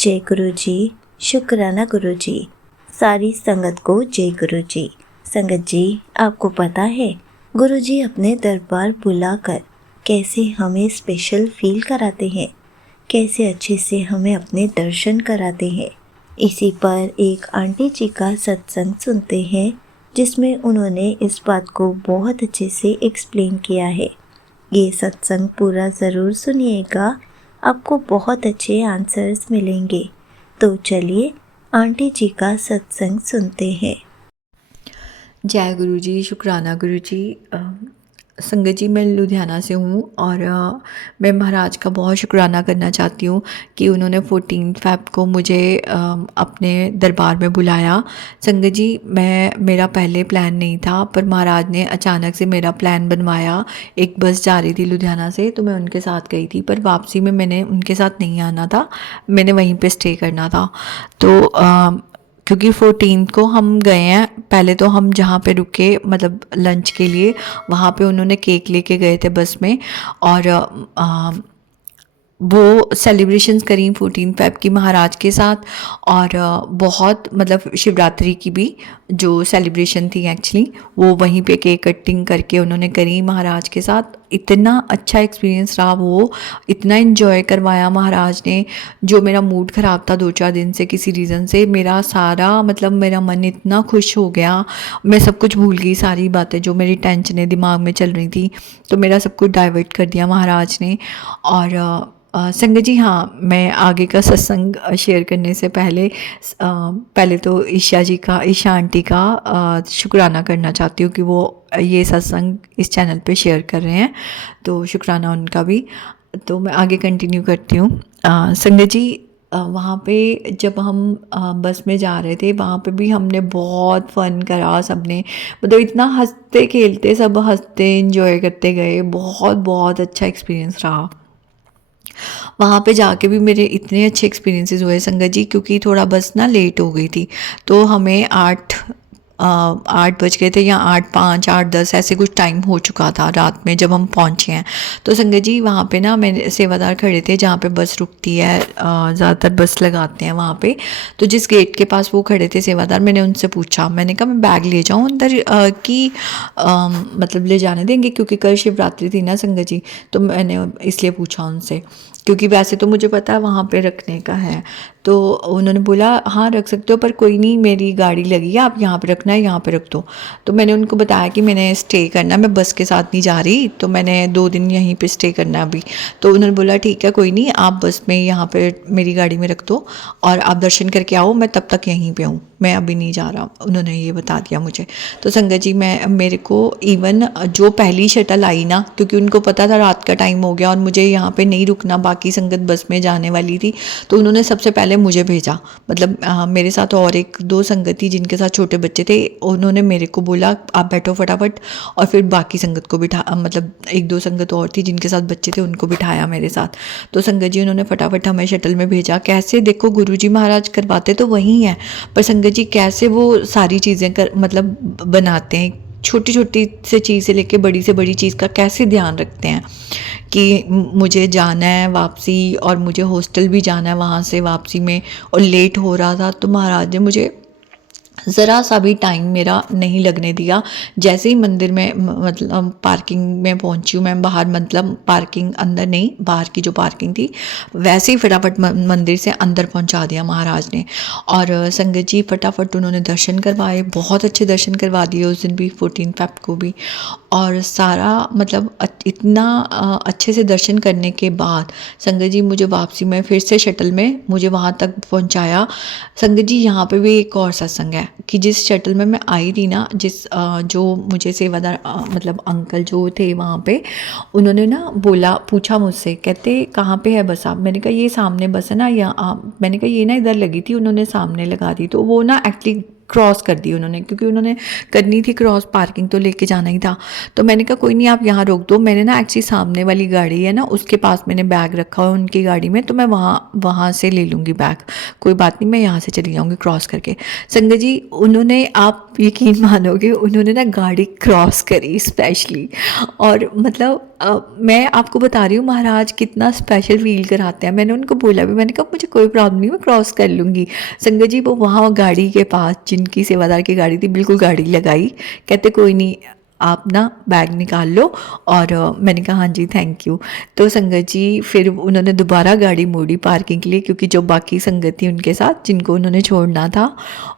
जय गुरु जी। शुक्राना गुरु जी। सारी संगत को जय गुरु जी। संगत जी, आपको पता है गुरु जी अपने दरबार बुलाकर कैसे हमें स्पेशल फील कराते हैं, कैसे अच्छे से हमें अपने दर्शन कराते हैं। इसी पर एक आंटी जी का सत्संग सुनते हैं जिसमें उन्होंने इस बात को बहुत अच्छे से एक्सप्लेन किया है। ये सत्संग पूरा ज़रूर सुनिएगा, आपको बहुत अच्छे आंसर्स मिलेंगे। तो चलिए आंटी जी का सत्संग सुनते हैं। जय गुरु जी। शुक्राना गुरु जी। संगत जी, मैं लुधियाना से हूँ और मैं महाराज का बहुत शुक्राना करना चाहती हूँ कि उन्होंने 14 फ़ेब को मुझे अपने दरबार में बुलाया। संगत जी, मेरा पहले प्लान नहीं था, पर महाराज ने अचानक से मेरा प्लान बनवाया। एक बस जा रही थी लुधियाना से, तो मैं उनके साथ गई थी, पर वापसी में मैंने उनके साथ नहीं आना था, मैंने वहीं पे स्टे करना था। तो क्योंकि 14 को हम गए हैं, पहले तो हम जहाँ पे रुके मतलब लंच के लिए, वहाँ पे उन्होंने केक लेके गए थे बस में। और वो सेलिब्रेशंस करी 14 फ़ेब की महाराज के साथ। और बहुत मतलब शिवरात्रि की भी जो सेलिब्रेशन थी एक्चुअली, वो वहीं पे केक कटिंग करके उन्होंने करी महाराज के साथ। इतना अच्छा एक्सपीरियंस रहा, वो इतना इन्जॉय करवाया महाराज ने। जो मेरा मूड ख़राब था 2-4 दिन से किसी रीज़न से, मेरा सारा मतलब मेरा मन इतना खुश हो गया, मैं सब कुछ भूल गई, सारी बातें जो मेरी टेंशनें दिमाग में चल रही थी, तो मेरा सब कुछ डाइवर्ट कर दिया महाराज ने। और संगत जी, हाँ, मैं आगे का सत्संग शेयर करने से पहले तो ईशा आंटी का शुक्राना करना चाहती हूँ कि वो ये सत्संग इस चैनल पे शेयर कर रहे हैं, तो शुक्राना उनका भी। तो मैं आगे कंटिन्यू करती हूँ। संगत जी, वहाँ पे जब हम बस में जा रहे थे, वहाँ पे भी हमने बहुत फ़न करा सबने, मतलब इतना हंसते खेलते सब हंसते इंजॉय करते गए। बहुत बहुत अच्छा एक्सपीरियंस रहा। वहाँ पे जाके भी मेरे इतने अच्छे एक्सपीरियंसेस हुए संगत जी, क्योंकि थोड़ा बस ना लेट हो गई थी, तो हमें 8 बज गए थे, या 8:05 8:10 ऐसे कुछ टाइम हो चुका था रात में जब हम पहुँचे हैं। तो संगत जी, वहाँ पे ना मेरे सेवादार खड़े थे जहाँ पे बस रुकती है, ज़्यादातर बस लगाते हैं वहाँ पे। तो जिस गेट के पास वो खड़े थे सेवादार, मैंने उनसे पूछा, मैंने कहा मैं बैग ले जाऊँ अंदर कि मतलब ले जाने देंगे, क्योंकि कल शिवरात्रि थी ना संगत जी, तो मैंने इसलिए पूछा उनसे, क्योंकि वैसे तो मुझे पता है वहाँ पे रखने का है। तो उन्होंने बोला हाँ रख सकते हो, पर कोई नहीं, मेरी गाड़ी लगी है, आप यहाँ पे रखना है, यहाँ पे रख दो। तो मैंने उनको बताया कि मैंने स्टे करना, मैं बस के साथ नहीं जा रही, तो मैंने 2 दिन यहीं पे स्टे करना है अभी। तो उन्होंने बोला ठीक है, कोई नहीं, आप बस में यहाँ पे मेरी गाड़ी में रख दो और आप दर्शन करके आओ, मैं तब तक यहीं पे हूँ, मैं अभी नहीं जा रहा, उन्होंने ये बता दिया मुझे। तो संगत जी, मेरे को इवन जो पहली शटल आई ना, क्योंकि उनको पता था रात का टाइम हो गया और मुझे यहाँ पे नहीं रुकना, बाकी संगत बस में जाने वाली थी, तो उन्होंने सबसे पहले मुझे भेजा। मतलब मेरे साथ और 1-2 संगत थी जिनके साथ छोटे बच्चे थे, उन्होंने मेरे को बोला आप बैठो फटाफट, और फिर बाकी संगत को बिठा, मतलब 1-2 संगत और थी जिनके साथ बच्चे थे, उनको बिठाया मेरे साथ। तो संगत जी, उन्होंने फटाफट हमें शटल में भेजा। कैसे देखो, गुरुजी महाराज करवाते तो वही हैं, पर संगत जी कैसे वो सारी चीज़ें मतलब बनाते हैं, छोटी छोटी से चीज़ से लेके बड़ी से बड़ी चीज़ का कैसे ध्यान रखते हैं कि मुझे जाना है वापसी, और मुझे हॉस्टल भी जाना है वहाँ से वापसी में, और लेट हो रहा था, तो महाराज ने मुझे ज़रा सा भी टाइम मेरा नहीं लगने दिया। जैसे ही मंदिर में मतलब पार्किंग में पहुंची हूँ मैं, बाहर मतलब पार्किंग अंदर नहीं, बाहर की जो पार्किंग थी, वैसे ही फटाफट मंदिर से अंदर पहुंचा दिया महाराज ने। और संगत जी, फटाफट उन्होंने दर्शन करवाए, बहुत अच्छे दर्शन करवा दिए उस दिन भी, 14 फ़ेब को भी। और सारा मतलब इतना अच्छे से दर्शन करने के बाद संगत जी, मुझे वापसी में फिर से शटल में मुझे वहाँ तक पहुँचाया। संगत जी, यहाँ पे भी एक और सत्संग है कि जिस शटल में मैं आई थी ना, जो मुझे सेवादार मतलब अंकल जो थे वहाँ पे, उन्होंने ना पूछा मुझसे, कहते कहाँ पे है बस आप? मैंने कहा ये सामने बस है ना, यहाँ मैंने कहा ये ना इधर लगी थी, उन्होंने सामने लगा दी, तो वो ना एक्चुअली क्रॉस कर दी उन्होंने, क्योंकि उन्होंने करनी थी क्रॉस, पार्किंग तो लेके जाना ही था। तो मैंने कहा कोई नहीं, आप यहाँ रोक दो, मैंने ना एक्चुअली सामने वाली गाड़ी है ना, उसके पास मैंने बैग रखा हुआ उनकी गाड़ी में, तो मैं वहाँ से ले लूँगी बैग, कोई बात नहीं, मैं यहाँ से चली जाऊँगी क्रॉस करके। संगत जी, उन्होंने, आप यकीन मानोगे, उन्होंने ना गाड़ी क्रॉस करी स्पेशली, और मतलब मैं आपको बता रही हूँ महाराज कितना स्पेशल फील कराते हैं। मैंने उनको बोला भी, मैंने कहा मुझे कोई प्रॉब्लम नहीं, मैं क्रॉस कर लूँगी। संगत जी वो वहाँ गाड़ी के पास, जिनकी सेवादार की गाड़ी थी, बिल्कुल गाड़ी लगाई, कहते कोई नहीं, आप ना बैग निकाल लो। और मैंने कहा हाँ जी थैंक यू। तो संगत जी फिर उन्होंने दोबारा गाड़ी मोड़ी पार्किंग के लिए, क्योंकि जो बाकी संगत थी उनके साथ जिनको उन्होंने छोड़ना था,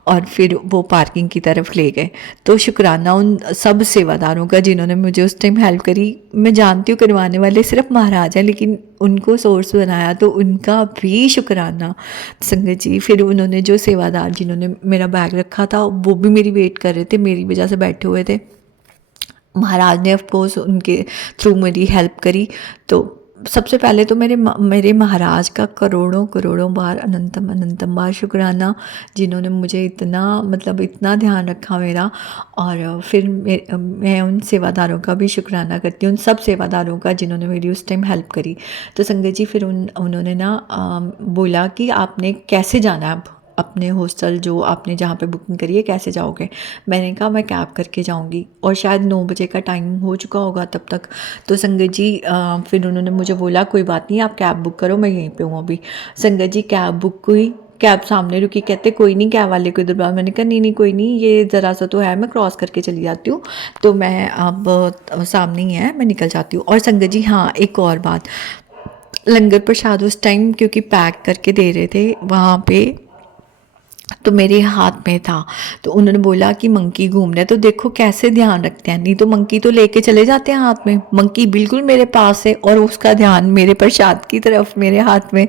और फिर वो पार्किंग की तरफ ले गए। तो शुक्राना उन सब सेवादारों का जिन्होंने मुझे उस टाइम हेल्प करी। मैं जानती हूँ करवाने वाले सिर्फ महाराज हैं, लेकिन उनको सोर्स बनाया तो उनका भी शुक्राना संगत जी। फिर उन्होंने जो सेवादार जिन्होंने मेरा बैग रखा था वो भी मेरी वेट कर रहे थे, मेरी वजह से बैठे हुए थे। महाराज ने ऑफ कोर्स उनके थ्रू मेरी हेल्प करी। तो सबसे पहले तो मेरे महाराज का करोड़ों करोड़ों बार अनंतम अनंतम बार शुक्राना, जिन्होंने मुझे इतना मतलब इतना ध्यान रखा मेरा। और फिर मैं उन सेवादारों का भी शुक्राना करती हूँ, उन सब सेवादारों का जिन्होंने मेरी उस टाइम हेल्प करी। तो संगत जी फिर उन्होंने ना बोला कि आपने कैसे जाना है अब अपने हॉस्टल, जो आपने जहाँ पे बुकिंग करी है, कैसे जाओगे। मैंने कहा मैं कैब करके जाऊँगी, और शायद 9 बजे का टाइम हो चुका होगा तब तक। तो संगत जी फिर उन्होंने मुझे बोला कोई बात नहीं, आप कैब बुक करो, मैं यहीं पे हूँ अभी। संगत जी कैब बुक हुई, कैब सामने रुकी, कहते कोई नहीं कैब वाले को इधर बुलाओ। मैंने कहा नहीं नहीं कोई नहीं, ये ज़रा सा तो है, मैं क्रॉस करके चली जाती हूँ, तो मैं अब सामने ही है, मैं निकल जाती हूँ। और संगत जी हाँ एक और बात, लंगर प्रसाद उस टाइम क्योंकि पैक करके दे रहे थे वहाँ पे, तो मेरे हाथ में था। तो उन्होंने बोला कि मंकी घूम रहा है, तो देखो कैसे ध्यान रखते हैं, नहीं तो मंकी तो लेके चले जाते हैं हाथ में, मंकी बिल्कुल मेरे पास है और उसका ध्यान मेरे प्रसाद की तरफ, मेरे हाथ में।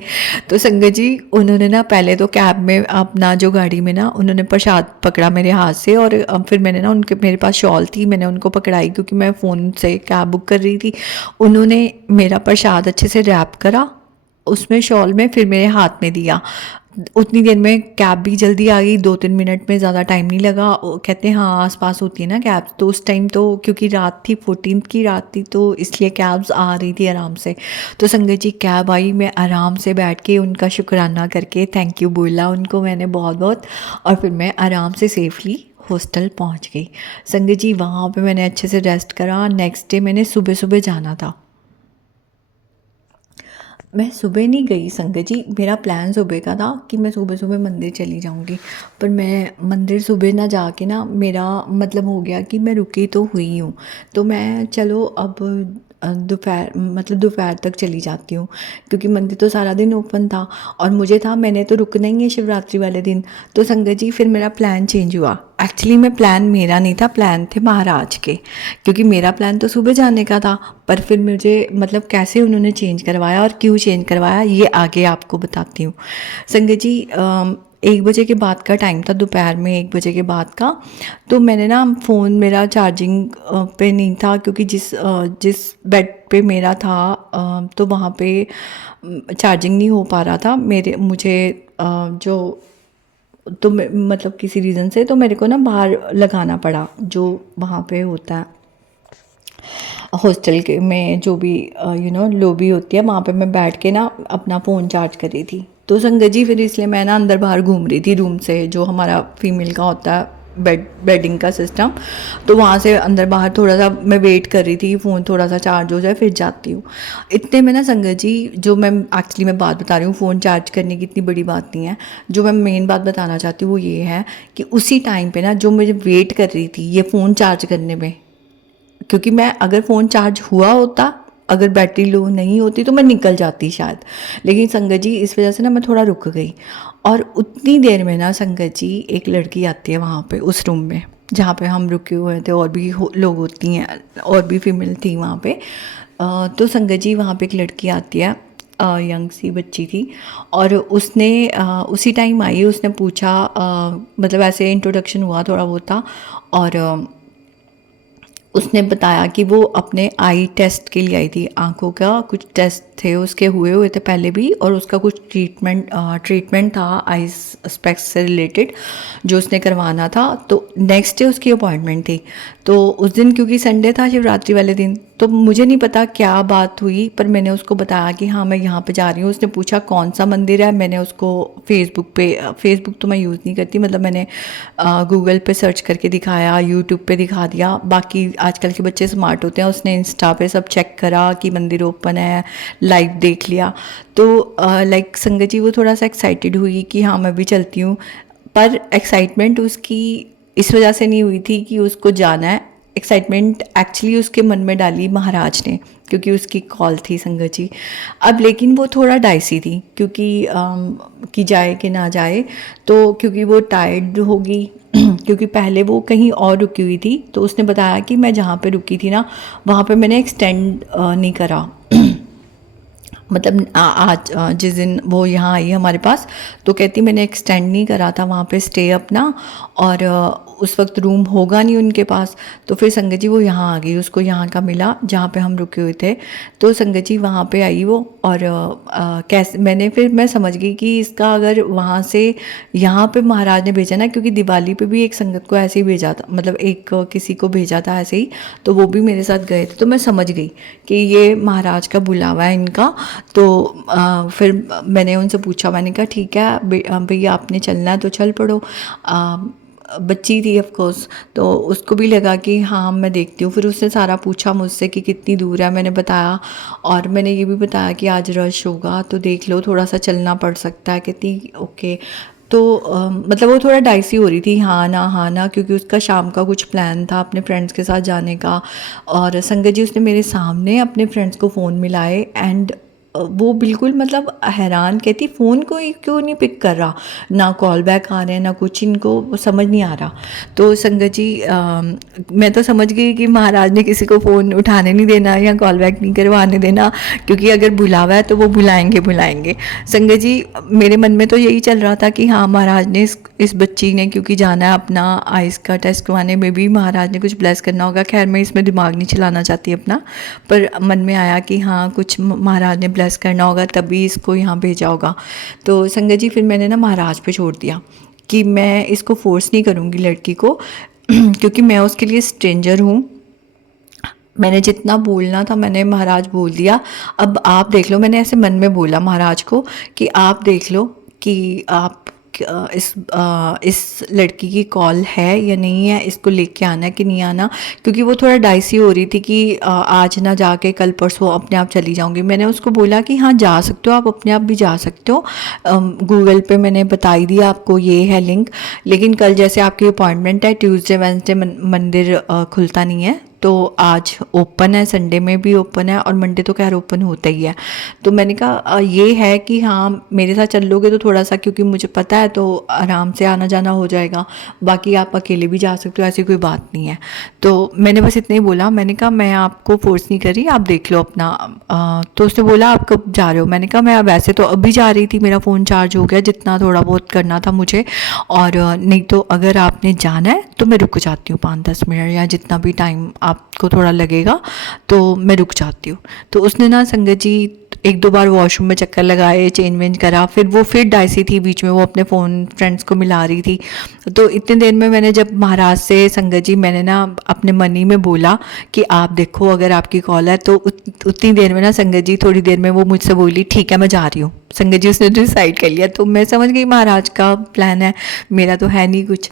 तो संगत जी उन्होंने ना पहले तो कैब में अपना जो गाड़ी में ना उन्होंने प्रसाद पकड़ा मेरे हाथ से, और फिर मैंने ना उनके, मेरे पास शॉल थी, मैंने उनको पकड़ाई क्योंकि मैं फ़ोन से कैब बुक कर रही थी। उन्होंने मेरा प्रसाद अच्छे से रैप करा उसमें शॉल में, फिर मेरे हाथ में दिया। उतनी देर में कैब भी जल्दी आ गई, 2-3 मिनट में, ज़्यादा टाइम नहीं लगा। कहते हैं हाँ आसपास होती है ना कैब, तो उस टाइम तो क्योंकि रात थी, 14th की रात थी, तो इसलिए कैब्स आ रही थी आराम से। तो संगत जी कैब आई, मैं आराम से बैठ के उनका शुक्राना करके थैंक यू बोला उनको मैंने बहुत बहुत, और फिर मैं आराम से सेफली हॉस्टल पहुंच गई। संगत जी वहाँ पे मैंने अच्छे से रेस्ट करा। नेक्स्ट डे मैंने सुबह सुबह जाना था। मैं सुबह नहीं गई संगत जी, मेरा प्लान सुबह का था कि मैं सुबह सुबह मंदिर चली जाऊंगी, पर मैं मंदिर सुबह ना जाके ना मेरा मतलब हो गया कि मैं रुकी तो हुई हूँ, तो मैं चलो अब दोपहर मतलब दोपहर तक चली जाती हूँ, क्योंकि मंदिर तो सारा दिन ओपन था और मुझे था मैंने तो रुकना ही है शिवरात्रि वाले दिन। तो संगत जी फिर मेरा प्लान चेंज हुआ। एक्चुअली में प्लान मेरा नहीं था, प्लान थे महाराज के, क्योंकि मेरा प्लान तो सुबह जाने का था, पर फिर मुझे मतलब कैसे उन्होंने चेंज करवाया और क्यों चेंज करवाया ये आगे आपको बताती हूँ। संगत जी 1 बजे के बाद का टाइम था, दोपहर में 1 बजे के बाद का। तो मैंने ना फ़ोन मेरा चार्जिंग पे नहीं था, क्योंकि जिस बेड पे मेरा था तो वहाँ पे चार्जिंग नहीं हो पा रहा था मुझे जो तो मतलब किसी रीज़न से तो मेरे को ना बाहर लगाना पड़ा, जो वहाँ पे होता है हॉस्टल के में, जो भी लॉबी होती है, वहाँ पे मैं बैठ के ना अपना फ़ोन चार्ज कर रही थी। तो संगत जी फिर इसलिए मैं ना अंदर बाहर घूम रही थी रूम से, जो हमारा फीमेल का होता है बेडिंग का सिस्टम, तो वहाँ से अंदर बाहर थोड़ा सा मैं वेट कर रही थी, फ़ोन थोड़ा सा चार्ज हो जाए फिर जाती हूँ। इतने में ना संगत जी, जो मैं एक्चुअली मैं बात बता रही हूँ, फ़ोन चार्ज करने की इतनी बड़ी बात नहीं है, जो मैं मेन बात बताना चाहती हूँ वो ये है कि उसी टाइम पे ना जो मुझे वेट कर रही थी ये फ़ोन चार्ज करने में, क्योंकि मैं अगर फ़ोन चार्ज हुआ होता, अगर बैटरी लो नहीं होती तो मैं निकल जाती शायद, लेकिन संगत जी इस वजह से ना मैं थोड़ा रुक गई। और उतनी देर में ना संगत जी एक लड़की आती है वहाँ पे उस रूम में जहाँ पे हम रुके हुए थे, और भी लोग होती हैं, और भी फीमेल थी वहाँ पे। तो संगत जी वहाँ पे एक लड़की आती है, यंग सी बच्ची थी, और उसने उसी टाइम आई, उसने पूछा मतलब ऐसे इंट्रोडक्शन हुआ थोड़ा बहुत था, और उसने बताया कि वो अपने आई टेस्ट के लिए आई थी, आंखों का कुछ टेस्ट थे उसके हुए थे पहले भी, और उसका कुछ ट्रीटमेंट था आइस स्पेक्स से रिलेटेड जो उसने करवाना था। तो नेक्स्ट डे उसकी अपॉइंटमेंट थी। तो उस दिन क्योंकि संडे था, शिवरात्रि वाले दिन, तो मुझे नहीं पता क्या बात हुई, पर मैंने उसको बताया कि हाँ मैं यहाँ पे जा रही हूँ। उसने पूछा कौन सा मंदिर है। मैंने उसको फेसबुक तो मैं यूज़ नहीं करती, मतलब मैंने गूगल पे सर्च करके दिखाया, यूट्यूब पे दिखा दिया। बाकी आजकल के बच्चे स्मार्ट होते हैं, उसने इंस्टा पे सब चेक करा कि मंदिर ओपन है, लाइव देख लिया। तो लाइक संगत जी वो थोड़ा सा एक्साइटेड हुई कि हाँ मैं भी चलती हूँ। पर एक्साइटमेंट उसकी इस वजह से नहीं हुई थी कि उसको जाना है। एक्साइटमेंट एक्चुअली उसके मन में डाली महाराज ने, क्योंकि उसकी कॉल थी संगत जी। अब लेकिन वो थोड़ा डाइसी थी, क्योंकि कि जाए कि ना जाए। तो क्योंकि वो टायर्ड होगी क्योंकि पहले वो कहीं और रुकी हुई थी, तो उसने बताया कि मैं जहाँ पे रुकी थी ना वहाँ पे मैंने एक्सटेंड नहीं करा। मतलब आज जिस दिन वो यहाँ आई हमारे पास, तो कहती मैंने एक्सटेंड नहीं करा था वहाँ पे स्टे अपना, और उस वक्त रूम होगा नहीं उनके पास। तो फिर संगत जी वो यहाँ आ गई, उसको यहाँ का मिला जहाँ पे हम रुके हुए थे। तो संगत जी वहाँ पे आई वो, और कैसे मैं समझ गई कि इसका अगर वहाँ से यहाँ पे महाराज ने भेजा ना, क्योंकि दिवाली पे भी एक संगत को ऐसे ही भेजा था, मतलब एक किसी को भेजा था ऐसे ही, तो वो भी मेरे साथ गए थे। तो मैं समझ गई कि ये महाराज का बुलावा है इनका। तो फिर मैंने उनसे पूछा, मैंने कहा ठीक है भैया आपने चलना है तो चल पड़ो। बच्ची थी ऑफ कोर्स, तो उसको भी लगा कि हाँ मैं देखती हूँ। फिर उसने सारा पूछा मुझसे कि कितनी दूर है, मैंने बताया, और मैंने ये भी बताया कि आज रश होगा तो देख लो थोड़ा सा चलना पड़ सकता है। कहती ओके। तो मतलब वो थोड़ा डाइसी हो रही थी, हाँ ना, क्योंकि उसका शाम का कुछ प्लान था अपने फ्रेंड्स के साथ जाने का। और संगत जी उसने मेरे सामने अपने फ्रेंड्स को फ़ोन मिलाए, एंड वो बिल्कुल मतलब हैरान, कहती फ़ोन को क्यों नहीं पिक कर रहा, ना कॉल बैक आ रहे हैं ना कुछ, इनको समझ नहीं आ रहा। तो संगत जी मैं तो समझ गई कि महाराज ने किसी को फ़ोन उठाने नहीं देना या कॉल बैक नहीं करवाने देना, क्योंकि अगर बुलावा है तो वो बुलाएंगे। संगत जी मेरे मन में तो यही चल रहा था कि हाँ महाराज ने इस बच्ची ने क्योंकि जाना है अपना आइस का टेस्ट करवाने में, भी महाराज ने कुछ ब्लेस करना होगा। खैर मैं इसमें दिमाग नहीं चलाना चाहती अपना, पर मन में आया कि हाँ कुछ महाराज ने ब्लेस करना होगा तभी इसको यहाँ भेजा होगा। तो संगत जी फिर मैंने ना महाराज पे छोड़ दिया कि मैं इसको फोर्स नहीं करूँगी लड़की को क्योंकि मैं उसके लिए स्ट्रेंजर हूँ। मैंने जितना बोलना था मैंने महाराज बोल दिया। अब आप देख लो, मैंने ऐसे मन में बोला महाराज को कि आप देख लो कि आप इस लड़की की कॉल है या नहीं है, इसको लेके आना है कि नहीं आना, क्योंकि वो थोड़ा डाइसी हो रही थी कि आज ना जाके कल परसों अपने आप चली जाऊंगी। मैंने उसको बोला कि हाँ जा सकते हो, आप अपने आप भी जा सकते हो, गूगल पे मैंने बता ही दिया आपको, ये है लिंक। लेकिन कल जैसे आपकी अपॉइंटमेंट है, ट्यूसडे वेंसडे मंदिर खुलता नहीं है, तो आज ओपन है, संडे में भी ओपन है, और मंडे तो खैर ओपन होता ही है। तो मैंने कहा ये है कि हाँ मेरे साथ चल लोगे तो थोड़ा सा, क्योंकि मुझे पता है तो आराम से आना जाना हो जाएगा, बाकी आप अकेले भी जा सकते हो, ऐसी कोई बात नहीं है। तो मैंने बस इतना ही बोला, मैंने कहा मैं आपको फोर्स नहीं कर रही, आप देख लो अपना। तो उसने बोला आप कब जा रहे हो, मैंने कहा मैं वैसे तो अभी जा रही थी, मेरा फ़ोन चार्ज हो गया, जितना थोड़ा बहुत करना था मुझे, और नहीं तो अगर आपने जाना है तो मैं रुक जाती हूँ 5-10 मिनट या जितना भी टाइम आपको थोड़ा लगेगा, तो मैं रुक जाती हूँ। तो उसने ना संगत जी 1-2 बार वॉशरूम में चक्कर लगाए, चेंज वेंज करा, फिर डाइसी थी, बीच में वो अपने फ़ोन फ्रेंड्स को मिला रही थी। तो इतनी देर में मैंने जब महाराज से संगत जी मैंने ना अपने मन ही में बोला कि आप देखो अगर आपकी कॉल है, तो उतनी देर में ना संगत जी थोड़ी देर में वो मुझसे बोली ठीक है मैं जा रही हूँ। संगत जी उसने डिसाइड कर लिया, तो मैं समझ गई महाराज का प्लान है, मेरा तो है नहीं कुछ।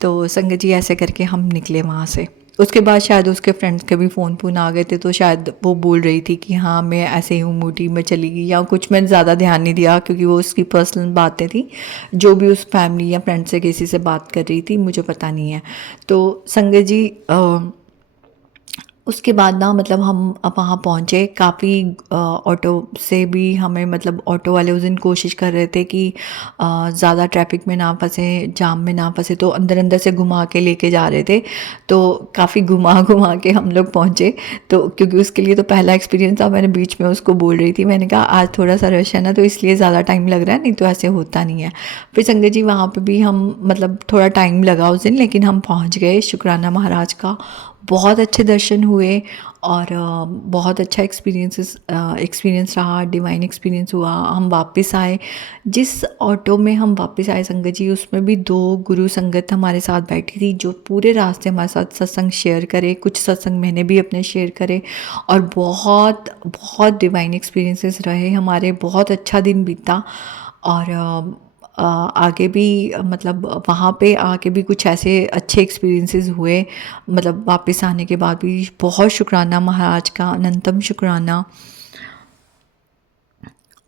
तो संगत जी ऐसे करके हम निकले वहाँ से। उसके बाद शायद उसके फ्रेंड्स के भी फ़ोन आ गए थे, तो शायद वो बोल रही थी कि हाँ मैं ऐसे ही हूँ मूडी में चली गई या कुछ। मैंने ज़्यादा ध्यान नहीं दिया क्योंकि वो उसकी पर्सनल बातें थी, जो भी उस फैमिली या फ्रेंड से किसी से बात कर रही थी मुझे पता नहीं है। तो संगत जी उसके बाद ना मतलब हम अब वहाँ पहुँचे, काफ़ी ऑटो से भी हमें, मतलब ऑटो वाले उस दिन कोशिश कर रहे थे कि ज़्यादा ट्रैफिक में ना फंसे, जाम में ना फंसे, तो अंदर अंदर से घुमा के लेके जा रहे थे। तो काफ़ी घुमा घुमा के हम लोग पहुँचे। तो क्योंकि उसके लिए तो पहला एक्सपीरियंस था, मैंने बीच में उसको बोल रही थी, मैंने कहा आज थोड़ा सा रश है ना तो इसलिए ज़्यादा टाइम लग रहा है, नहीं तो ऐसे होता नहीं है। फिर संगत जी वहाँ पर भी हम मतलब थोड़ा टाइम लगा उस दिन, लेकिन हम पहुँच गए, शुक्राना महाराज का। बहुत अच्छे दर्शन हुए और बहुत अच्छा एक्सपीरियंस रहा, डिवाइन एक्सपीरियंस हुआ। हम वापस आए, जिस ऑटो में हम वापस आए संगत जी, उसमें भी 2 गुरु संगत हमारे साथ बैठी थी, जो पूरे रास्ते हमारे साथ सत्संग शेयर करे, कुछ सत्संग मैंने भी अपने शेयर करे और बहुत बहुत डिवाइन एक्सपीरियंसेस रहे हमारे। बहुत अच्छा दिन बीता और आगे भी मतलब वहाँ पे आके भी कुछ ऐसे अच्छे एक्सपीरियंसेस हुए। मतलब वापस आने के बाद भी बहुत शुक्राना महाराज का, अनंतम शुक्राना।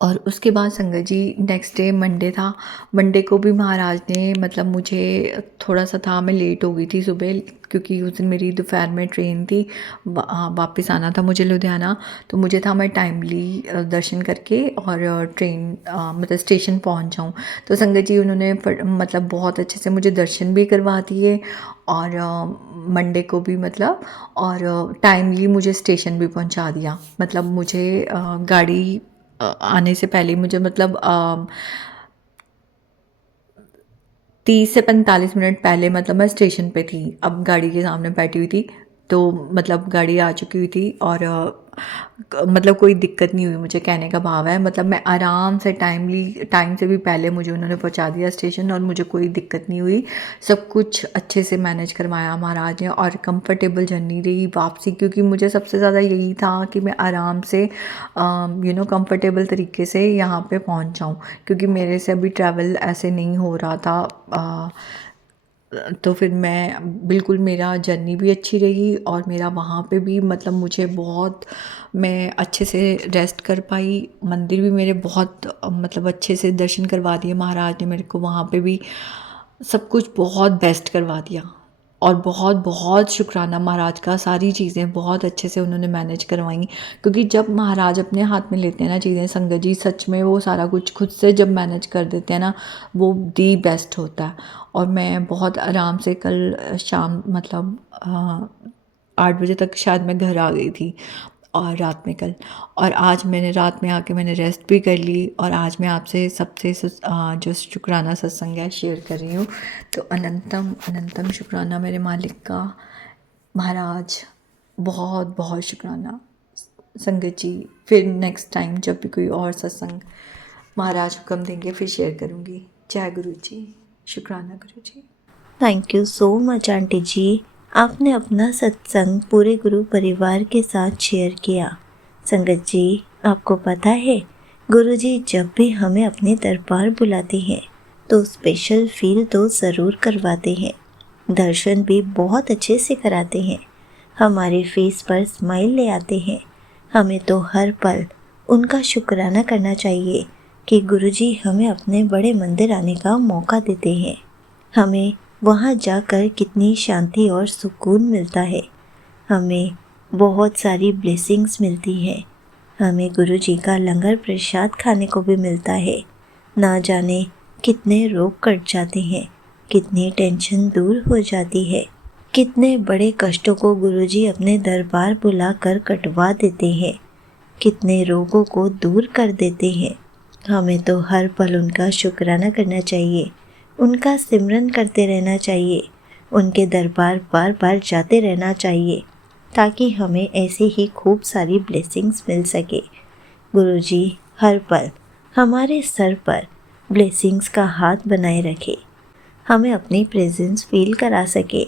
और उसके बाद संगत जी नेक्स्ट डे मंडे था। मंडे को भी महाराज ने मतलब मुझे थोड़ा-सा था, मैं लेट हो गई थी सुबह, क्योंकि उस दिन मेरी दोपहर में ट्रेन थी, वापस आना था मुझे लुधियाना। तो मुझे था मैं टाइमली दर्शन करके और ट्रेन मतलब स्टेशन पहुंच जाऊं। तो संगत जी उन्होंने मतलब बहुत अच्छे से मुझे दर्शन भी करवा दिए और मंडे को भी मतलब और टाइमली मुझे स्टेशन भी पहुंचा दिया। मतलब मुझे गाड़ी आने से पहले मुझे मतलब 30 से 45 मिनट पहले मतलब मैं स्टेशन पे थी। अब गाड़ी के सामने बैठी हुई थी, तो मतलब गाड़ी आ चुकी हुई थी और मतलब कोई दिक्कत नहीं हुई, मुझे कहने का भाव है। मतलब मैं आराम से टाइम से भी पहले मुझे उन्होंने पहुंचा दिया स्टेशन और मुझे कोई दिक्कत नहीं हुई। सब कुछ अच्छे से मैनेज करवाया महाराज ने और कंफर्टेबल जर्नी रही वापसी, क्योंकि मुझे सबसे ज़्यादा यही था कि मैं आराम से कंफर्टेबल तरीके से यहाँ पे पहुँच जाऊँ, क्योंकि मेरे से अभी ट्रैवल ऐसे नहीं हो रहा था। तो फिर मैं बिल्कुल, मेरा जर्नी भी अच्छी रही और मेरा वहाँ पे भी मतलब मुझे बहुत, मैं अच्छे से रेस्ट कर पाई। मंदिर भी मेरे बहुत मतलब अच्छे से दर्शन करवा दिए महाराज ने मेरे को, वहाँ पे भी सब कुछ बहुत बेस्ट करवा दिया। और बहुत बहुत शुक्राना महाराज का, सारी चीज़ें बहुत अच्छे से उन्होंने मैनेज करवाई। क्योंकि जब महाराज अपने हाथ में लेते हैं ना चीज़ें संगत जी, सच में वो सारा कुछ खुद से जब मैनेज कर देते हैं ना, वो दी बेस्ट होता है। और मैं बहुत आराम से कल शाम मतलब 8 बजे तक शायद मैं घर आ गई थी और रात में कल। और आज मैंने रात में आके मैंने रेस्ट भी कर ली और आज मैं आपसे सबसे जो शुक्राना सत्संग है शेयर कर रही हूँ। तो अनंतम अनंतम शुक्राना मेरे मालिक का, महाराज बहुत बहुत शुक्राना। संगत जी फिर नेक्स्ट टाइम जब भी कोई और सत्संग महाराज हुक्म देंगे फिर शेयर करूँगी। जय गुरु जी, शुक्राना Guru ji. Thank you so much aunty ji, आपने अपना सत्संग पूरे गुरु परिवार के साथ शेयर किया। संगत जी, आपको पता है गुरु जी जब भी हमें अपने दरबार बुलाते हैं तो स्पेशल फील तो ज़रूर करवाते हैं, दर्शन भी बहुत अच्छे से कराते हैं, हमारे फेस पर स्माइल ले आते हैं। हमें तो हर पल उनका शुक्राना करना चाहिए कि गुरुजी हमें अपने बड़े मंदिर आने का मौका देते हैं। हमें वहाँ जाकर कितनी शांति और सुकून मिलता है, हमें बहुत सारी ब्लेसिंग्स मिलती हैं। हमें गुरुजी का लंगर प्रसाद खाने को भी मिलता है। ना जाने कितने रोग कट जाते हैं, कितनी टेंशन दूर हो जाती है, कितने बड़े कष्टों को गुरुजी अपने दरबार बुलाकर कटवा देते हैं, कितने रोगों को दूर कर देते हैं। हमें तो हर पल उनका शुक्राना करना चाहिए, उनका सिमरन करते रहना चाहिए, उनके दरबार बार बार जाते रहना चाहिए, ताकि हमें ऐसे ही खूब सारी ब्लेसिंग्स मिल सके। गुरुजी हर पल हमारे सर पर ब्लेसिंग्स का हाथ बनाए रखे, हमें अपनी प्रेजेंस फील करा सके,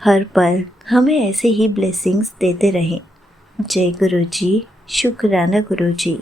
हर पल हमें ऐसे ही ब्लेसिंग्स देते रहें। जय गुरु जी, शुक्राना गुरु जी।